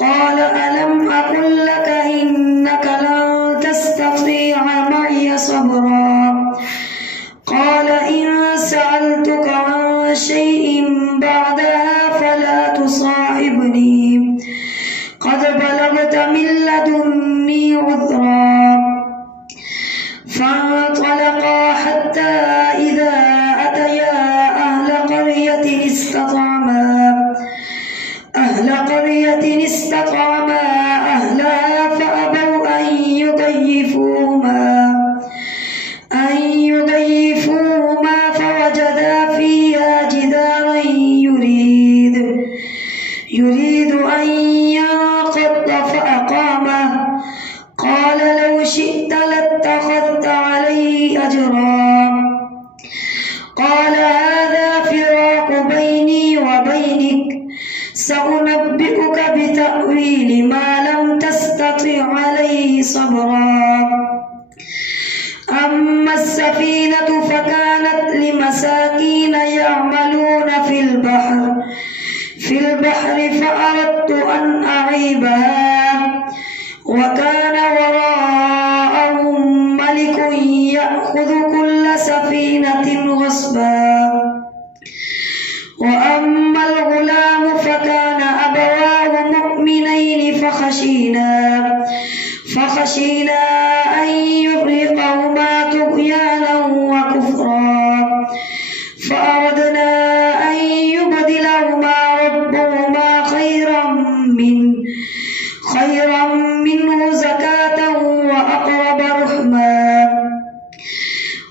قال ألم أقل لك إنك لن تستطيع معي صبرا قال إن سألتك عن شيء بعدها فلا تصاحبني قد بلغت من لدني عذرا فانطلقا حتى إذا أتيا أهل قرية استطعما أهلها فأبوا أن يضيفوهما فوجدا فيها جدارا يريد أن ينقض فأقامه قال لو شئت لاتخذت عليه أجرا قال هذا فراق بيني وبينك سأنبئك بتأويل ما لم تستطع عليه صبرا أما السفينة فكانت لمساكين يعملون في البحر فأردت أن أعيبها وكان وراءهم ملك يأخذ كل سفينة غصبا وأما الغلام فكان أبواه مؤمنين فخشينا أن يغرقهما طغيانا وكفرا فأردنا أن يبدلهما ربهما خيرا منه زكاة وأقرب رحما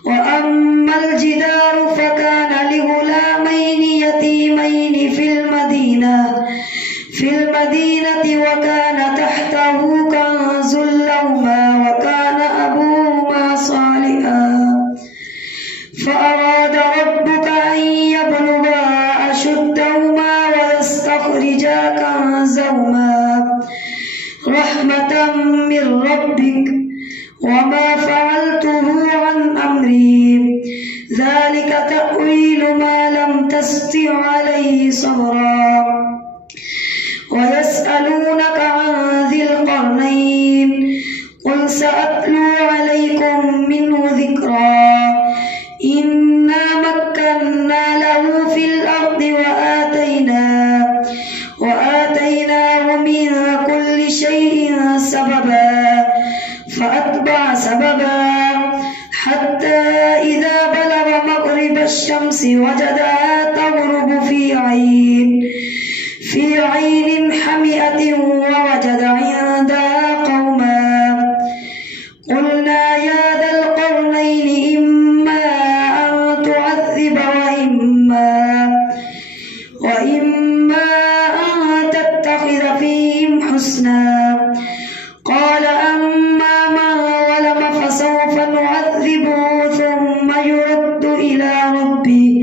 وأما الجدار فكان لغلامين يتيمين في المدينة وكان تحته كنز لهما وكان أبوهما صالحا فأراد ربك أن يبلغا أشدهما ويستخرجا كنزهما رحمة من ربك وما فعلته عن أمري ذلك تأويل ما لم تستطع عليه صبرا ويسألونك عن ذي القرنين قل سأتلو عليكم منه ذكرا إنا مكنا له في الأرض وآتيناه من كل شيء سببا فأتبع سببا حتى إذا بلغ مغرب الشمس وجدها تغرب في عين حمئة ووجد عندها قوما قلنا يا ذا القرنين إما أن تعذب وإما أن تتخذ فيهم حسنا قال أما من ظلم فسوف نعذبه ثم يرد إلى ربه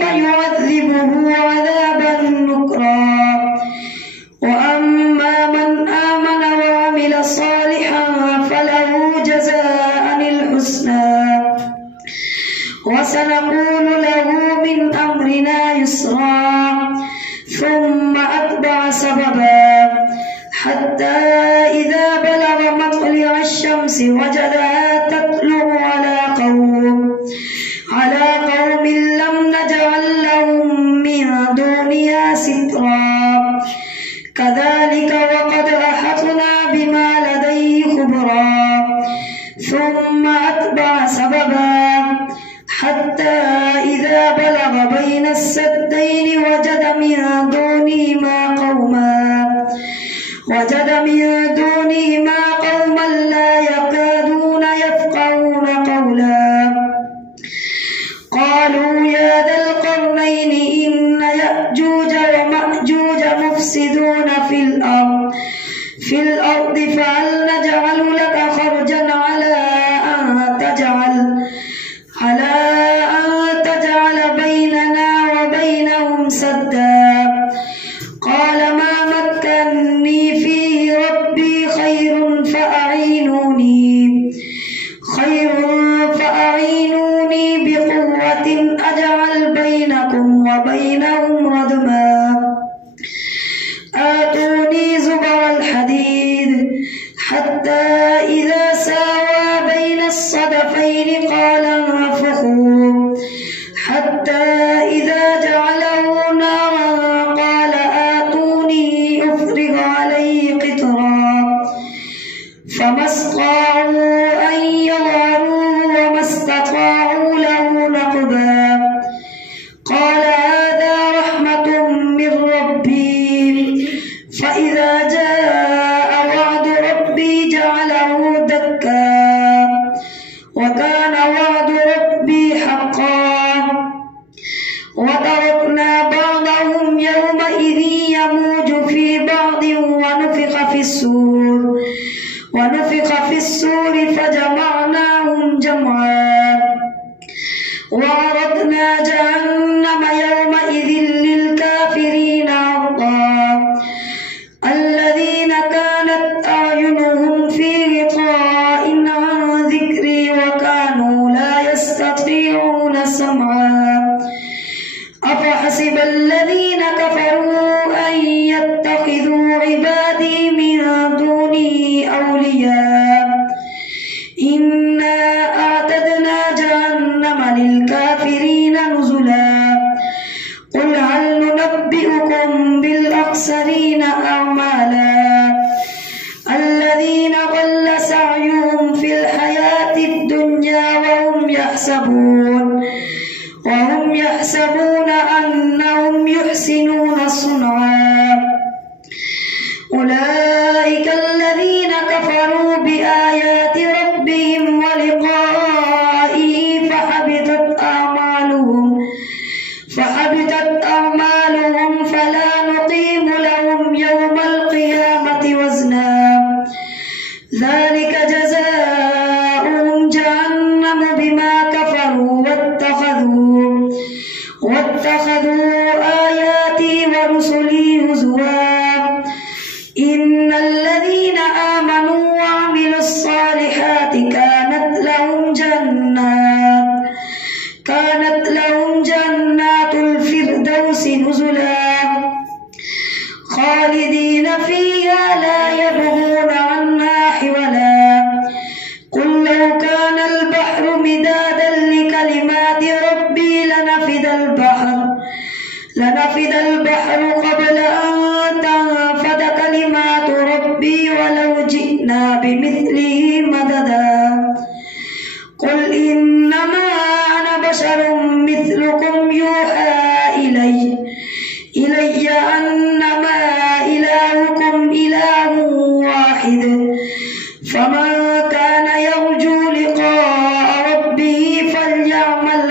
فيعذبه عذابا نكرا وأما من آمن وعمل صالحا فله جزاء الحسنى وسنقول له من أمرنا يسرا ثم أتبع سببا حتى إذا بلغ مطلع الشمس وجدها تطلع على قوم لم نجعل لهم من دونها سترا كذلك وقد أحطنا بما لديه خبرا ثم أتبع سببا حتى إذا بلغ بين السدين وجد من دونهما قوما لا يكادون يفقهون قولا قالوا يا ذا القرنين إن يأجوج ومأجوج مفسدون في الأرض فهل نجعل لك خرجا على أن تجعل بيننا وبينهم سدا قال ما مكنني فيه ربي خير فأعينوني بقوة أجعل بينكم وبينهم ردما يومئذ يموج في بعض ونفخ في السور فجمعناهم جمعا وعرضنا جهنم يومئذ للكافرين عرضا الذين كانت أعينهم في غطاء عن ذكري وكانوا لا يستطيعون سمعا أفحسب الذين كفروا أن يتخذوا عبادي من دوني أولياء إنا أعتدنا جهنم للكافرين نزلا قل هل ننبئكم بالأخسرين أعمالا الذين ضل سعيهم في الحياة الدنيا وهم يحسبون أنهم يحسنون صنعا أولئك الذين كفروا بآيات ربهم ولقائه فحبطت أعمالهم فلا نقيم لهم يوم القيامة وزنا ذلك جزاؤهم جهنم بما كفروا واتخذوا آياتي ورسلي هزوا إن الذين آمنوا وعملوا الصالحات كانت لهم جنات الفردوس نزلا خالدين فيها لا يبغون عنها حولا قل لو كان البحر مدادا لكلمات ربي لنفد البحر قبل أن تنفد كلمات ربي ولو جئنا بمثله مددا قل إنما أنا بشر مثلكم يوحى إلي أنما إلهكم إله واحد فمن كان يرجو لقاء ربه فليعمل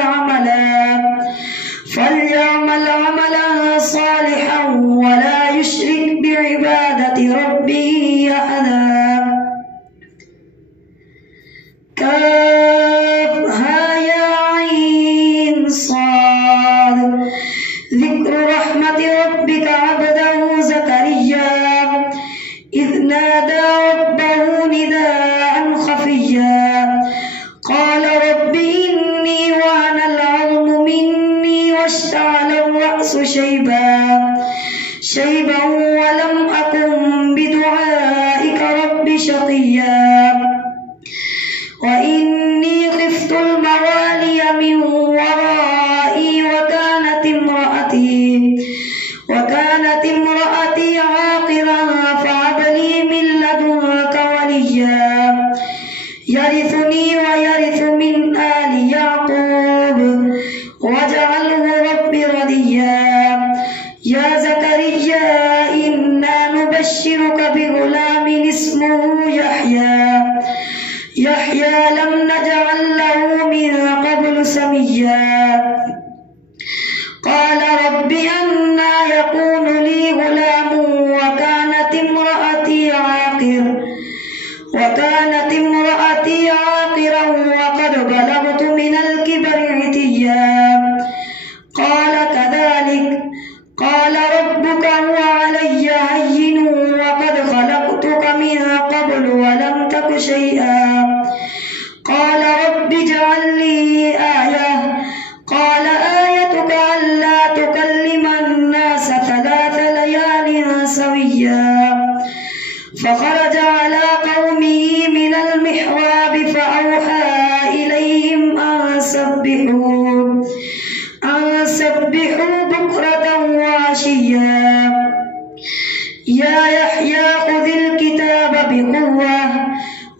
عملا صالحا ولا يشرك بعبادة ربه أحدا كافها يا عين صاد ذكر رحمة ربك عبده زكريا إذ نادى ربه نداء خفيا قال رب إني وهن العظم مني واشتعل الرأس شيبا ولم أكن بدعائك رب شقيا وإني خفت الموالي من ورائي وكانت امرأتي عاقرا فهب لي من لدنك وليا يرثني ويرث من آل يعقوب واجعله رب رضيا يا زكريا إنا نبشرك بغلام اسمه يحيى لم نجعل له من قبل سميا قال رب أنى يكون لي غلام وكانت امرأتي عاقرا وقد بلغت من الكبر عتيا قال كذلك قال ربك هو علي هين وقد خلقتك من قبل ولم تك شيئا قال رب اجعل لي آية قال آيتك ألا تكلم الناس 3 ليال سويا فخرج على قومه من المحراب فأوحى إليهم أن سبحوا بكرة وعشيا يا يحيى خذ الكتاب بقوة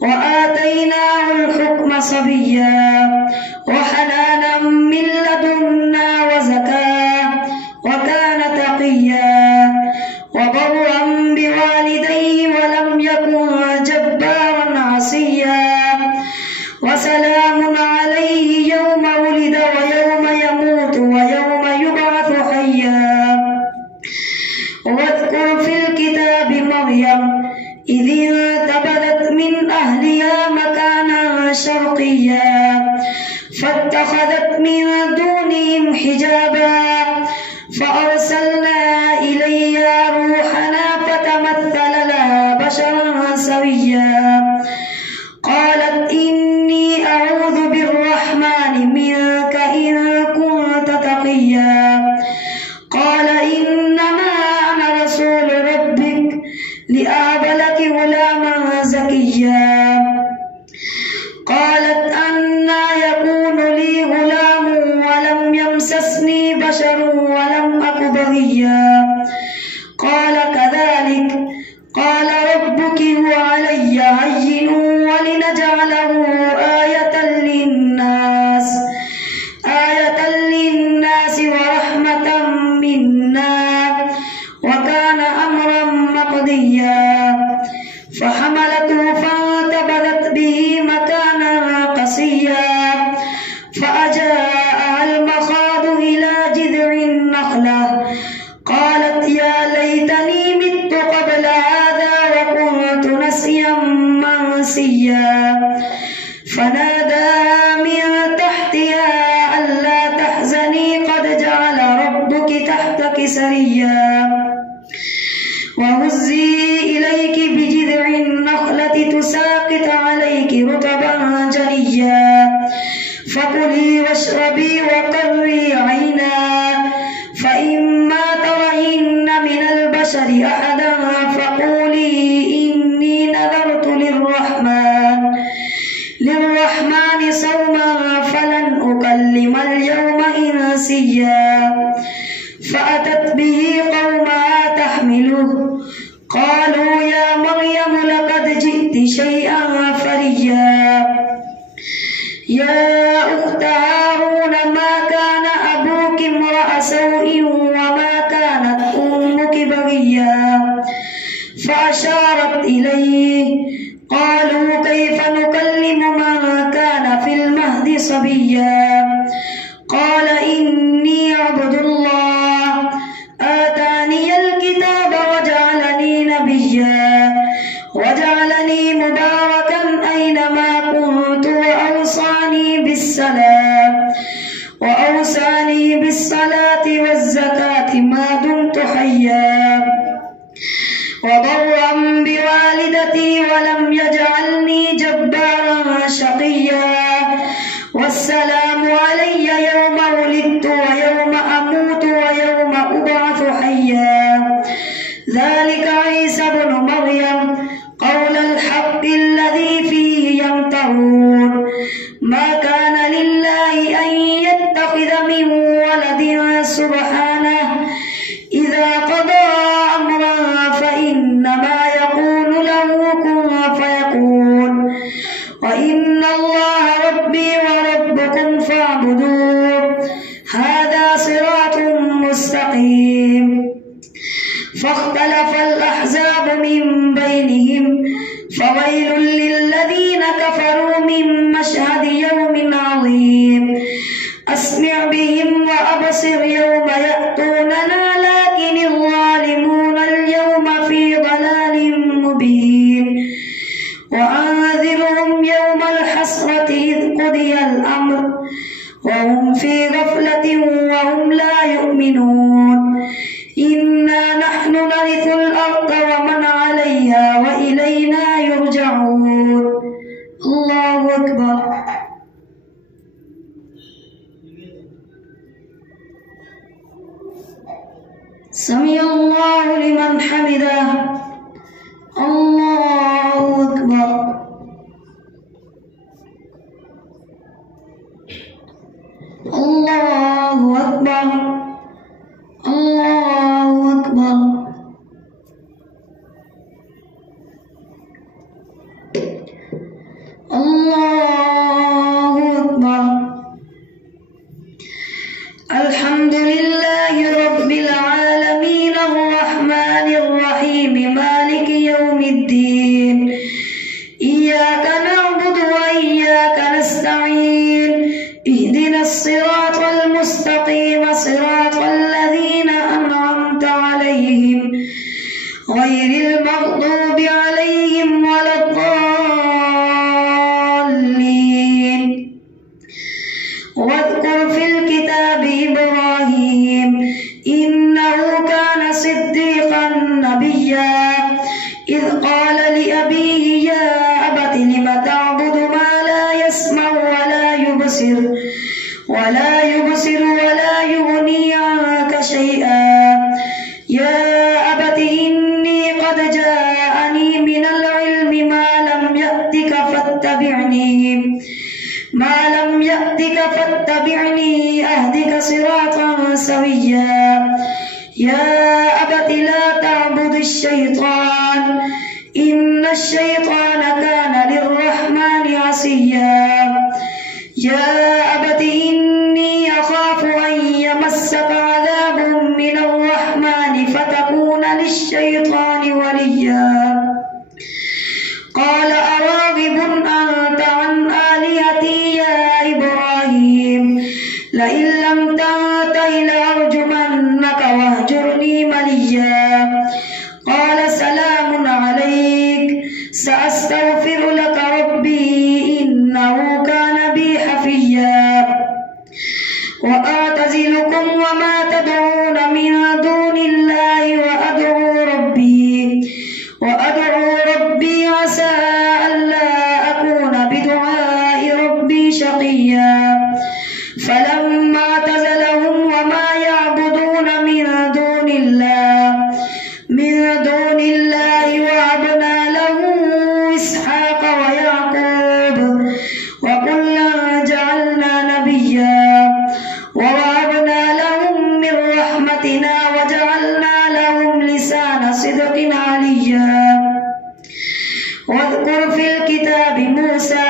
وآتيناه الحكم صبيا وحنانا من لدنا وزكاة وكان تقيا وبرا بوالديه ولم يكن جبارا عصيا وسلام عليه يوم ولد ويوم يموت ويوم يبعث حيا واذكر في الكتاب مريم إذ انتبذت من أهلها مكانا شرقيا فاتخذت من دونهم حجابا فأرسلنا إليها روحنا فتمثل لها بشرا سويا قالت إني أعوذ بالرحمن منك إن كنت تقيا قال إنما أنا رسول ربك لأهب لك غلاما زكيا قالت أنى يكون لي غلام ولم يمسسني بشر ولم أك بغيا قال كذلك قال ربك هو علي هين ولنجعله آية للناس ورحمة منا وكان أمرا مقضيا فحملته فانتبذت به مكانا قصيا فأجاءها المخاض إلى جذع النخلة قالت يا ليتني مت قبل هذا وكنت نسيا منسيا فناداها من تحتها ألا تحزني قد جعل ربك تحتك سريا وهزي إليك بجذع النخلة تساقط عليك رطبا جنيا فكلي واشربي وقري عينا فإما ترين من البشر أحدا فقولي إني نذرت للرحمن صوما فلن أكلم اليوم إنسيا فأتت به قومها تحمله قالوا يا مريم لقد جئت شيئا فريا يا أخت هارون ما كان أبوك امرأ سوء وما كانت أمك بغيا فأشارت إليه قالوا كيف نكلم من كان في المهد صبيا قال إني عبد الله آتاني الكتاب وجعلني نبيا وجعلني مباركا أينما كنت وأوصاني بالصلاة والزكاة ما دمت حيا وبرا بوالدتي ولم يجعلني جبارا شقيا والسلام علي يوم ولدت ويوم أموت ويوم أبعث حيا ذلك عيسى ابن مريم قول الحق الذي فيه يمترون ما كان لله أن يتخذ من ولد سبحانه إذا قضى أمرا فإنما يقول له كن فيكون وإن الله ربي وربكم فاعبدوه هذا صراط مستقيم فاختلف الأحزاب من بينهم فويل للذين كفروا من مشهد يوم عظيم أسمع بهم وأبصر يوم يأتوننا لكن الظالمون اليوم في ضلال مبين وأنذرهم يوم الحسرة إذ قضي الأمر وهم في غفلة وهم لا يؤمنون إنا نحن نرث الأرض ومن عليها وإلينا يرجعون الله أكبر سمع الله لمن حمده الله أكبر الله أكبر الله أكبر الله أكبر الحمد لله رب العالمين الرحمن الرحيم الرجيم غير المغضوب عليهم ولا الضالين. واذكر في الكتاب إبراهيم إنه كان صديقا نبيا إذ قال لأبيه يا أبت لم تعبد ما لا يسمع ولا يبصر ولا يغني عنك شيئا يا أبت إني قد جاءني من العلم ما لم يأتك فاتبعني أهدك صراطا سويا يا أبت لا تعبد الشيطان إن الشيطان كان للرحمن عصيا يا أبت إني أخاف أن يمسك عذاب من الرحمن فتكون للشيطان وليا قال أراغب أنت عن آلهتي يا إبراهيم لئن لم تنته لأرجمنك واهجرني مليا قال سلام عليك سأستغفر لك ربي إنه كان بي حفيا وأعتزلكم وما تدعون من دون الله وأدعو ربي عسى ألا أكون بدعاء ربي شقيا فلما اعتزلهم وما يعبدون من دون الله وهبنا له إسحاق ويعقوب وكلا جعلنا نبيا ووهبنا لهم من رحمتنا وجعلنا لهم لسان صدق عليا واذكر في الكتاب موسى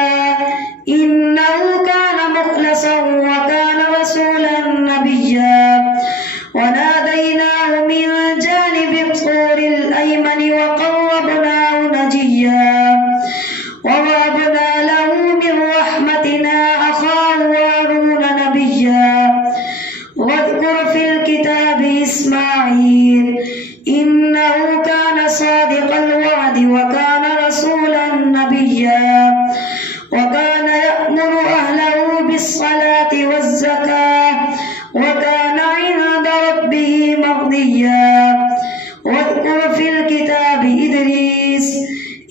إنه كان مخلصا وكان رسولا نبيا وناديناه من جانب الطور الأيمن وقربناه نجيا ووهبنا له من رحمتنا أخاه هارون نبيا واذكر في الكتاب إسماعيل إنه كان صادق الوعد وكان رسولا نبيا وكان يأمر أهله بالصلاة والزكاة وكان عند ربه مرضيا واذكر في الكتاب إدريس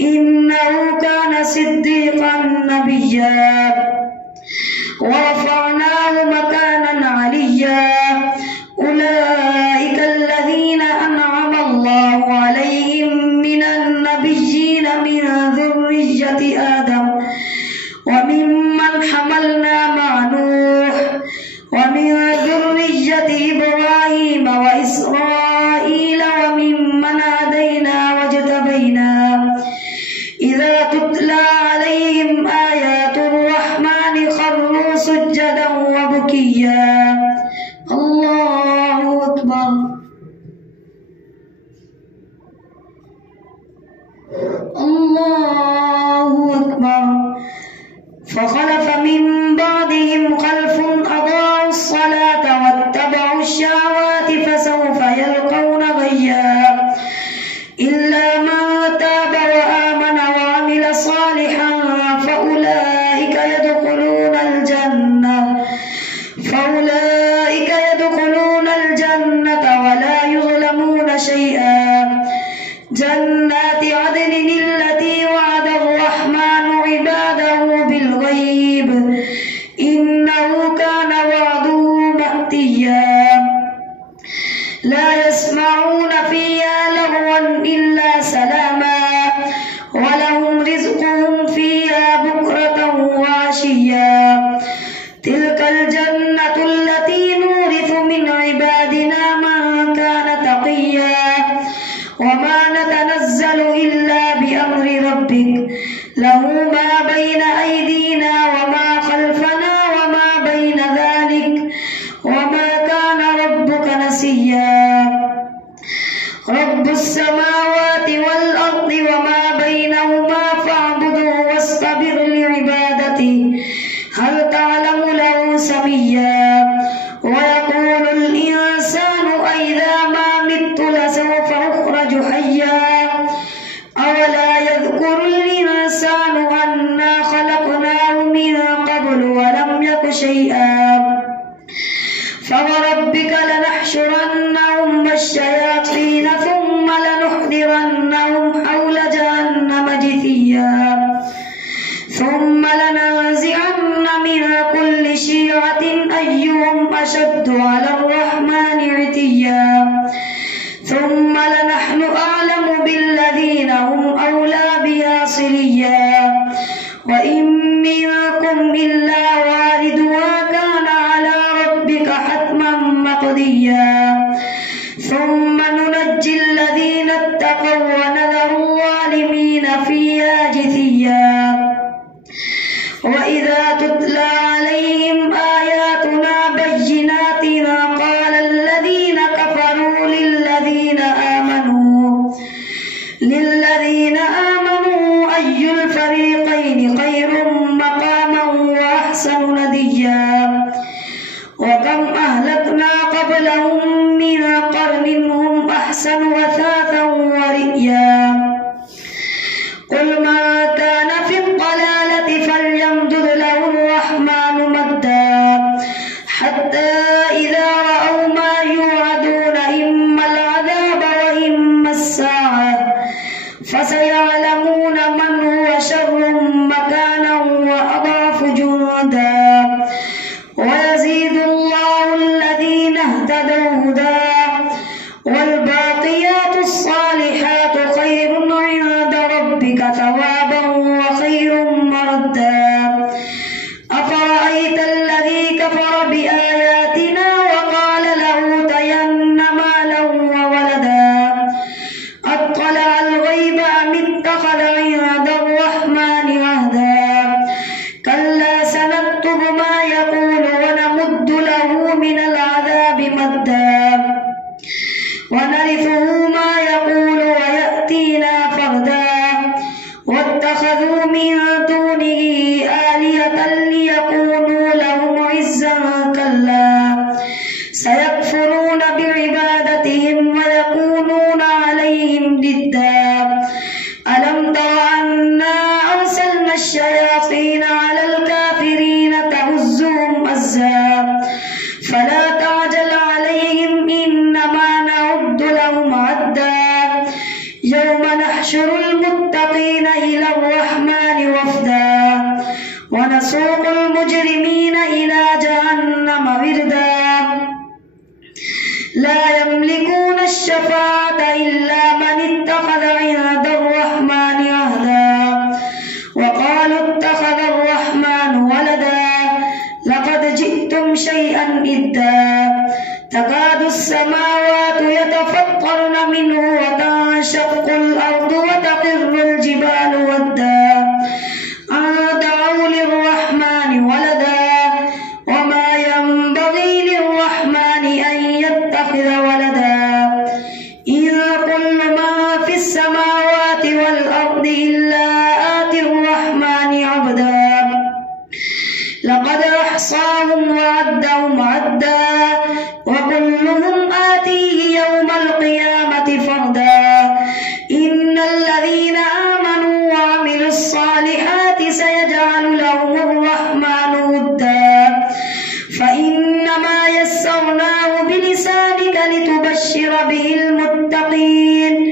إنه كان صديقا نبيا ورفعناه مكانا عليا أولئك الذين أنعم الله عليهم من النبيين من ذرية آدم وممن حملنا مع نوح ومن ذرية إبراهيم وإسرائيل وممن هدينا واجتبينا إذا تتلى عليهم آيات الرحمن خروا سجدا وبكيا الله أكبر الله أكبر فخلف من بعدهم خلف أضاعوا الصلاة واتبعوا الشهوات فسوف يلقون غيا إلا من تاب وآمن وعمل صالحا فأولئك يدخلون الجنة ولا يظلمون شيئا جنات عدن التي وعد الرحمن عباده بالغيب إنه كان وعده مأتيا لا يسمعون فيها لغوا إلا سلاما ولهم رزقهم فيها بكرة وعشيا تلك الجنة التي نورث من عبادنا من كان تقيا وما نتنزل إلا بأمر ربك له ما بين أيدينا وما خلفنا وما بين ذلك وما كان ربك نسيا رب السماوات والأرض وما بينهما فاعبده واصطبر لعبادته هل تعلم له سميا ويقول الإنسان أئذا ما مت لسوف ثم لنحن أعلم بالذين هم أولى بها صليا وإن منكم إلا واردها كان على ربك حتما مقضيا ثم ننجي الذين اتقوا ونذر الظالمين فيها جثيا وإذا تتلى عليهم آياتنا بينات قال الذين كفروا للذين آمنوا أي الفريقين خير مقاما وأحسن نديا وكم أهلكنا قبلهم من قرن هم أحسن أثاثا ورئيا قل ما كان في الضلالة فليمدد له الرحمن مدا حتى إذا رأوا ما يوعدون إما العذاب وإما الساعة فسيعلمون من هو شر مكانا وأضعف جندا ويزيد الله الذين اهتدوا هدى والباقيات الصالحات خير عند ربك ثوابا وخير مردا أفرأيت الذي كفر بآياتنا وقال لأوتين مالا وولدا أطلع الغيب أم اتخذ عند الرحمن عهدا كلا سنكتب ما يقول ونمد له من العذاب مدا ونرثه ما يقول ويأتينا فردا واتخذوا من دونه آلهة ليكونوا لهم عزا كلا سيكفرون بعبادتهم ويكونون عليهم ضدا ألم تر أنا أرسلنا الشياطين على الكافرين تهزهم أزا فلا تعجل عليهم إنما نعد لهم عدا يوم نحشر المتقين إلى الرحمن وفدا ونسوق المجرمين إلى جهنم وردا لا يملكون الشفاعة إلا من اتخذ عند الرحمن عهدا وقالوا اتخذ الرحمن ولدا لقد جئتم شيئا إدا تكاد السماوات يتفطرن منه وتنشق الأرض وتخر الجبال ودا أن دعوا للرحمن ولدا وما ينبغي للرحمن أن يتخذ ولدا إن كل ما في السماوات والأرض إلا آتي الرحمن عبدا لقد أحصاهم وعدهم عدا وكلهم آتيه يوم القيامة فردا إن الذين آمنوا وعملوا الصالحات سيجعل لهم الرحمن ودا فإنما يسرناه بلسانك لتبشر به المتقين